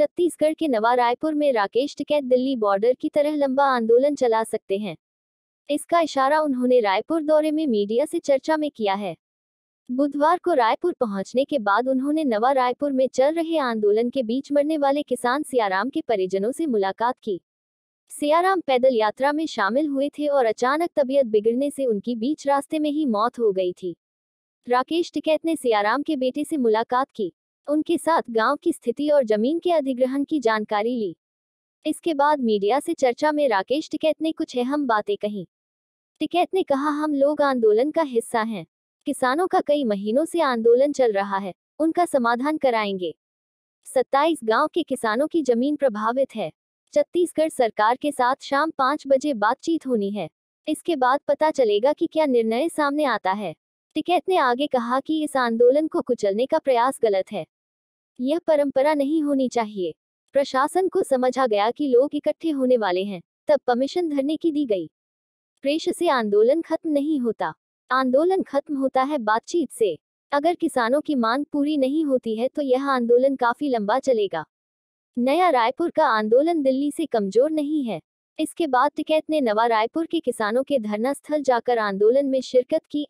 छत्तीसगढ़ के नवा रायपुर में राकेश टिकैत दिल्ली बॉर्डर की तरह लंबा आंदोलन चला सकते हैं। इसका इशारा उन्होंने रायपुर दौरे में मीडिया से चर्चा में किया है। बुधवार को रायपुर पहुंचने के बाद उन्होंने नवा रायपुर में चल रहे आंदोलन के बीच मरने वाले किसान सियाराम के परिजनों से मुलाकात की। सियाराम पैदल यात्रा में शामिल हुए थे और अचानक तबीयत बिगड़ने से उनकी बीच रास्ते में ही मौत हो गई थी। राकेश टिकैत ने सियाराम के बेटे से मुलाकात की, उनके साथ गांव की स्थिति और जमीन के अधिग्रहण की जानकारी ली। इसके बाद मीडिया से चर्चा में राकेश टिकैत ने कुछ अहम बातें कही। टिकैत ने कहा, हम लोग आंदोलन का हिस्सा हैं। किसानों का कई महीनों से आंदोलन चल रहा है, उनका समाधान कराएंगे। 27 गांव के किसानों की जमीन प्रभावित है। छत्तीसगढ़ सरकार के साथ शाम 5 बजे बातचीत होनी है। इसके बाद पता चलेगा कि क्या निर्णय सामने आता है। टिकैत ने आगे कहा कि इस आंदोलन को कुचलने का प्रयास गलत है। यह परंपरा नहीं होनी चाहिए। प्रशासन को समझा गया कि लोग इकट्ठे होने वाले हैं, तब परमिशन धरने की दी गई। प्रेशर से आंदोलन खत्म नहीं होता। आंदोलन खत्म होता है बातचीत से। अगर किसानों की मांग पूरी नहीं होती है तो यह आंदोलन काफी लंबा चलेगा। नया रायपुर का आंदोलन दिल्ली से कमजोर नहीं है। इसके बाद टिकैत ने नवा रायपुर के किसानों के धरना स्थल जाकर आंदोलन में शिरकत की।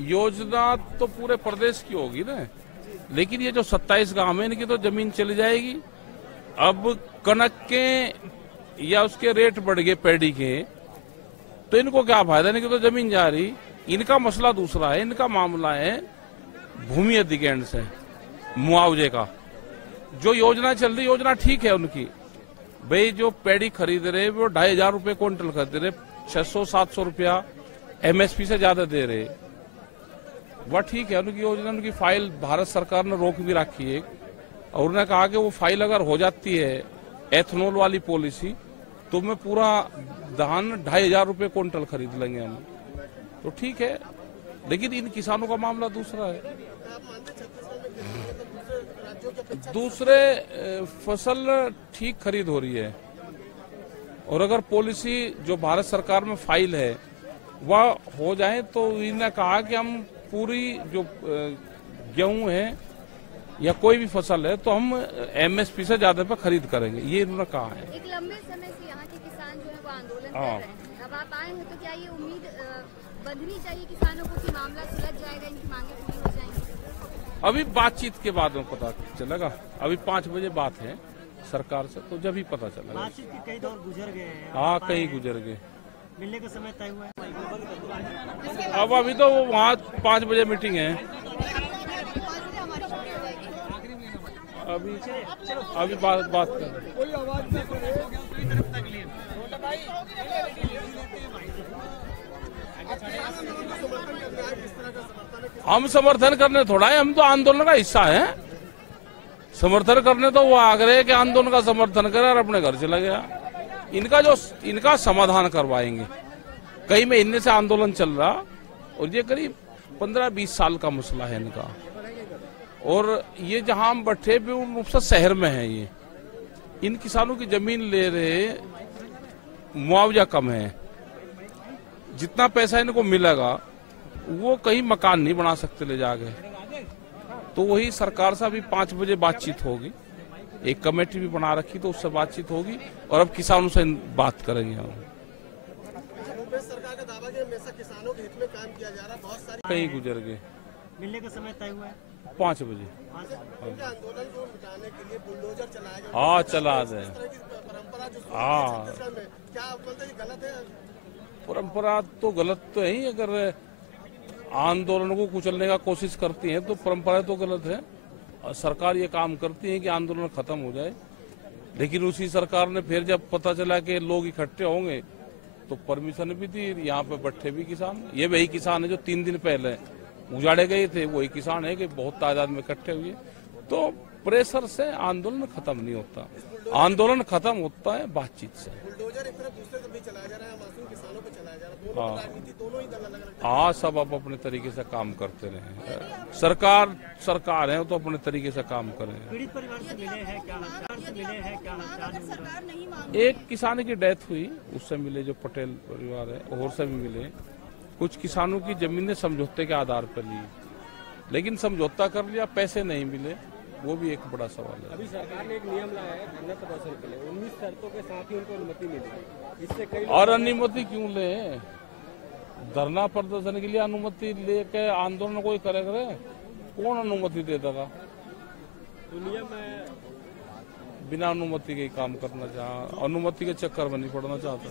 योजना तो पूरे प्रदेश की होगी ना, लेकिन ये जो 27 गांव है इनकी तो जमीन चली जाएगी। अब कनक के या उसके रेट बढ़ गए पैडी के, तो इनको क्या फायदा, इनकी तो जमीन जा रही। इनका मसला दूसरा है, इनका मामला है भूमि अधिग्रहण से मुआवजे का। जो योजना चल रही, योजना ठीक है उनकी। भाई जो पैडी खरीद रहे वो 2500 रुपये क्विंटल खरीद रहे, 600-700 रुपया MSP से ज्यादा दे रहे, वह ठीक है उनकी योजना। उनकी फाइल भारत सरकार ने रोक भी रखी है और उन्होंने कहा कि वो फाइल अगर हो जाती है एथनॉल वाली पॉलिसी, तो मैं पूरा धान 2500 रुपये क्विंटल खरीद लेंगे हम, तो ठीक है। लेकिन इन किसानों का मामला दूसरा है। दूसरे फसल ठीक खरीद हो रही है, और अगर पॉलिसी जो भारत सरकार में फाइल है वह हो जाए तो इन्होंने कहा कि हम पूरी जो गेहूं है या कोई भी फसल है तो हम MSP से ज्यादा पे खरीद करेंगे, ये इन्होंने कहा है। एक लंबे समय से यहाँ के किसान जो है वो आंदोलन कर रहे हैं। अब आप आए हैं तो क्या ये उम्मीद बंधनी चाहिए किसानों को कि मामला सुलझ जाएगा, इनकी मांगे पूरी हो जाएंगी? अभी बातचीत के बाद में पता चलेगा। अभी 5 बजे बात है सरकार से, तो जब ही पता चलेगा। बातचीत के कई दौर गुजर गए हैं। हाँ, कई गुजर गए। मिलने का समय तय हुआ है। अब अभी तो वहाँ 5 बजे मीटिंग है। अभी बात कर। हम समर्थन करने थोड़ा है, हम तो आंदोलन का हिस्सा है। समर्थन करने तो वो आग्रह कि आंदोलन का समर्थन करे और अपने घर चला गया। इनका समाधान करवाएंगे। कई महीने से आंदोलन चल रहा और ये करीब 15-20 साल का मसला है इनका। और ये जहां हम बैठे भी शहर में है, ये इन किसानों की जमीन ले रहे, मुआवजा कम है। जितना पैसा इनको मिलेगा वो कहीं मकान नहीं बना सकते ले जाके। तो वही सरकार से अभी 5 बजे बातचीत होगी। एक कमेटी भी बना रखी, तो उससे बातचीत होगी और अब किसानों से बात करेंगे हम। सरकार का दावा है हमेशा किसानों के हित में काम किया जा रहा है, बहुत सारी कहीं गुजर गए। मिलने का समय तय हुआ है 5 बजे। आंदोलन को मिटाने के लिए बुलडोजर चलाया गया। हाँ, चला दे। परंपरा जो हाँ, क्या बोलते हैं, गलत है? परंपरा तो गलत तो है ही। अगर आंदोलन को कुचलने का कोशिश करती है तो परंपरा तो गलत है। सरकार ये काम करती है कि आंदोलन खत्म हो जाए, लेकिन उसी सरकार ने फिर जब पता चला कि लोग इकट्ठे होंगे तो परमिशन भी दी। यहाँ पे बैठे भी किसान, ये वही किसान है जो 3 दिन पहले उजाड़े गए थे, वही किसान है कि बहुत तादाद में इकट्ठे हुए। तो प्रेशर से आंदोलन खत्म नहीं होता, आंदोलन खत्म होता है बातचीत से। बुलडोजर एक तरफ दूसरे तरफ भी चलाया जा रहा है, मासूम किसानों पे चलाया जा रहा है। दोनों राजनीति, दोनों ही दल अलग अलग। हाँ, सब अब अपने तरीके से काम करते रहे। सरकार है तो अपने तरीके से काम करें। पीड़ित परिवार से मिले हैं क्या हालचाल? एक किसान की डेथ हुई, उससे मिले, जो पटेल परिवार है, और से भी मिले। कुछ किसानों की जमीनें समझौते के आधार पर ली, लेकिन समझौता कर लिया, पैसे नहीं मिले, वो भी एक बड़ा सवाल है। अभी सरकार ने एक नियम लाया है धरना प्रदर्शन के लिए, 19 शर्तों के साथ ही उनको अनुमति मिलेगी। इससे कई और अनुमति क्यों ले? धरना प्रदर्शन के लिए अनुमति लेके आंदोलन कोई करे, कौन अनुमति दे देगा? दुनिया में बिना अनुमति के काम करना चाह, अनुमति के चक्कर में नहीं पड़ना चाहता।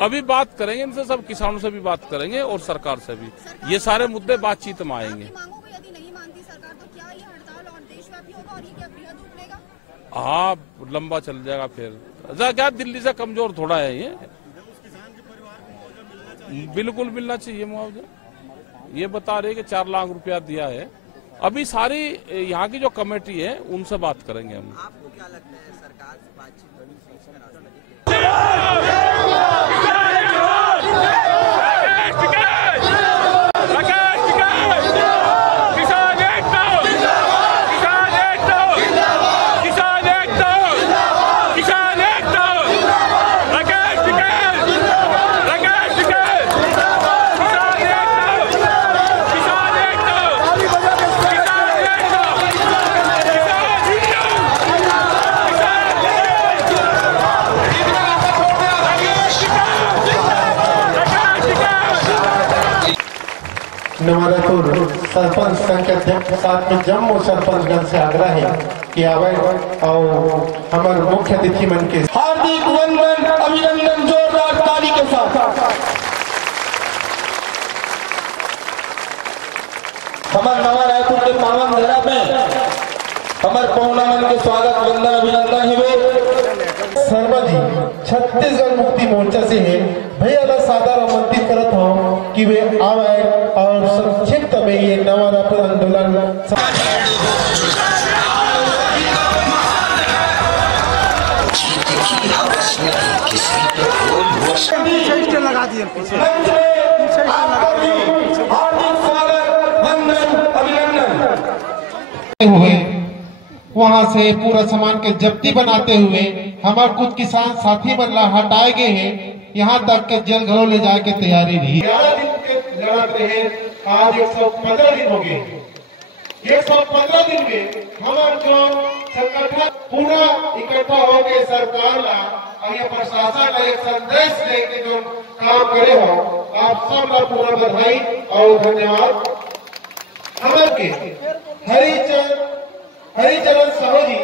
अभी बात करेंगे इनसे, सब किसानों से भी बात करेंगे और सरकार से भी, ये सारे मुद्दे बातचीत में आएंगे। मांगों को यदि नहीं मानती सरकार तो क्या ये हड़ताल और देशव्यापी होगा और ये क्या बृहद रूप लेगा? हाँ, लंबा चल जाएगा फिर। क्या दिल्ली से कमजोर थोड़ा है ये, बिल्कुल मिलना चाहिए मुआवजा। ये बता रहे कि 4 लाख रुपया दिया है। अभी सारी यहाँ की जो कमेटी है उनसे बात करेंगे हम। आपको क्या लगता है सरकार से बातचीत होनी चाहिए? नवरपुर सरपंच संघ के अध्यक्ष के साथ में जम्मू सरपंचगण से आग्रह है कि आवे और हमारे मुख्य अतिथि मन के हार्दिक वंदन अभिनंदन जोरदार ताली के साथ हमारे नवा रायपुर के पावन धरा में हमारे पहुना मन के स्वागत वंदन अभिनंदन हुए। सर्वजी छत्तीसगढ़ मुक्ति मोर्चा से है भैया का सादर आमंत्रित करत हो कि वे आवे और संक्षिप्त में ये नवा रायपुर आंदोलन लगा दिए पीछे। हुए वहां से पूरा सामान के जब्ती बनाते हुए हमारे कुछ किसान साथी बदला हटाए गए हैं। यहाँ तक के जेल घरों ले जाए की तैयारी रही। 11 दिन के लड़त रहे, आज 115 दिन हो गए। 115 दिन में हमारे जो संगठन पूरा इकट्ठा हो गए सरकार ला और ये प्रशासन का एक संदेश लेके जो काम करे हो, आप सब का पूरा बधाई और धन्यवाद। हमारे के हरिचरण साहू जी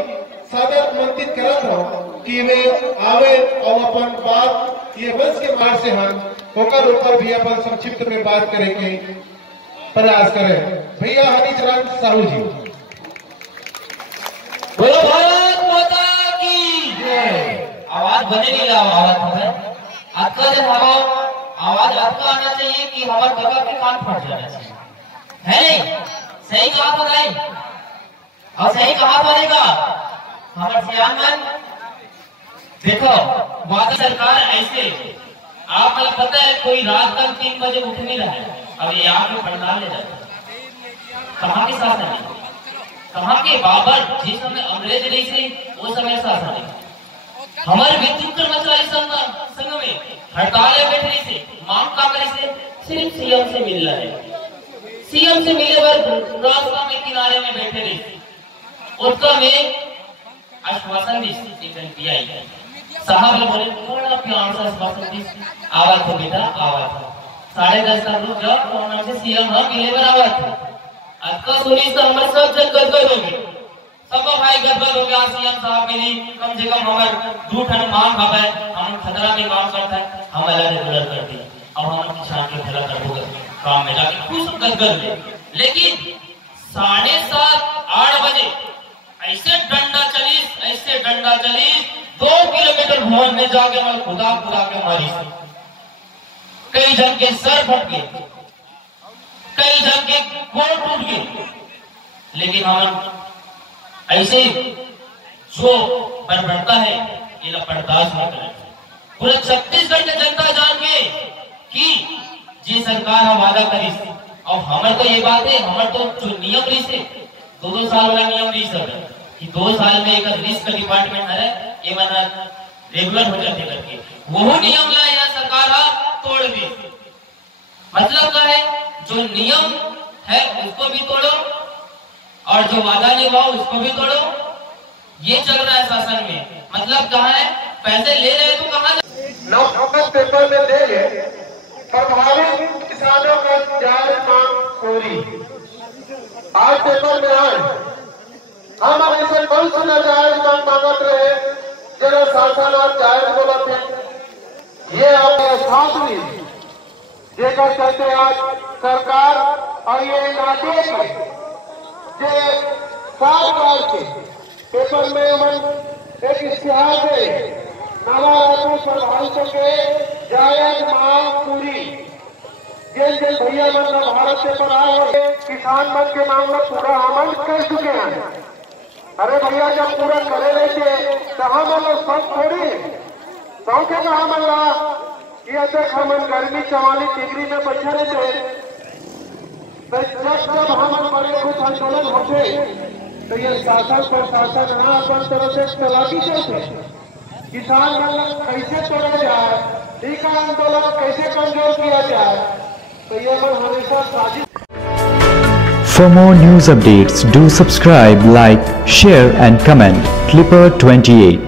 सादर आमंत्रित करत हो कि वे आवे और अपन बात ये बस के मार से हम होकर ऊपर भी अपन संक्षिप्त में बात करेंगे, प्रयास करें। भैया हरिचरण साहू जी। बोलो भारत माता की जय। आवाज बनेगी, आवाज है आपका जब हवा आवाज आपका आना चाहिए कि हमारे बगल के कान फट जाना चाहिए, है नहीं? सही कहा बताई और सही कहा बनेगा हमारे सियान मन। देखो वादा सरकार ऐसे आपको पता है कोई रात तक 3 बजे उठ नहीं रहा है, अब ये आग में पंडाल ले जाता है। कहाँ के शासन है, कहाँ के बाबर जिस समय अंग्रेज नहीं से वो समय शासन है। हमारे विद्युत मचला इस संघ में हड़ताल बैठने से मांग का करे से सिर्फ सीएम से मिल रहा है। सीएम से मिले पर रास्ता में किनारे में बैठे रहे, उसका में आश्वासन दिया है। साहब बोले थोड़ा प्यार से आश्वासन दी, आवाज हो बेटा आवाज हो 10:30 तक रुक जाओ, कोरोना से सीएम हम मिले पर आवाज थे। आपका सुनी तो हमारे सब जन गड़बड़ हो गए, सब भाई गड़बड़ हो गया। सीएम साहब के लिए कम से कम हमारे झूठ मांग खावे, हम खतरा में मांग करता है, हम अलग गलत करते हैं और हम किसान के भला कर होगा काम में जाके कुछ गड़बड़। लेकिन 7:30-8 बजे ऐसे डंडा चली 2 किलोमीटर भवन में जाके मैं खुदा के मारी से कई जन के सर फट गए, कई जन के गोड़ टूट गए। लेकिन हम ऐसे जो बर्बरता है ये बर्दाश्त न करें। पूरे छत्तीसगढ़ की जनता जान के कि जी सरकार हम वादा करी और हमारे तो ये बात है, हमारे तो जो नियम रही से 2-2 साल वाला नियम रही सब है कि 2 साल में एक रिस्क डिपार्टमेंट है ये वाला रेगुलर हो जाते करके वो नियम लाया सरकार तोड़ दी। मतलब क्या है, जो नियम है उसको भी तोड़ो और जो वादा निभाओ उसको भी तोड़ो। ये चल रहा है शासन में। मतलब कहाँ है, पैसे ले रहे तो कहाँ नौकत पेपर में देंगे, प्रभावित किसानों का जायज मांग पूरी। आज पेपर में आए हम हमेशा कौन सा जायज मांग मांगत रहे, जरा शासन और जायज बोला थे। ये आपके साथ हुई जेकर चलते आज सरकार और ये आदेश है जे 7 बार के पेपर में हम एक इश्तिहार दे नवा रायपुर प्रभावितों के जायज मांग पूरी। जिन जिन भैया मन भारत पेपर आए हुए किसान मन के मामला पूरा अमल कर चुके हैं। अरे भैया जब पूरा करे रहते तो हम लोग सब थोड़ी सौखे कहा मल्ला कि तक हम गर्मी 44 डिग्री में बैठे रहते। जब हम बड़े कुछ आंदोलन होते तो ये शासन प्रशासन ना अपन तरफ से तलाशी देते, किसान मन कैसे तोड़ा जाए, टीका आंदोलन कैसे कमजोर किया जाए, तो ये मन हमेशा साजिश। For more news updates, do subscribe, like, share and comment. Clipper 28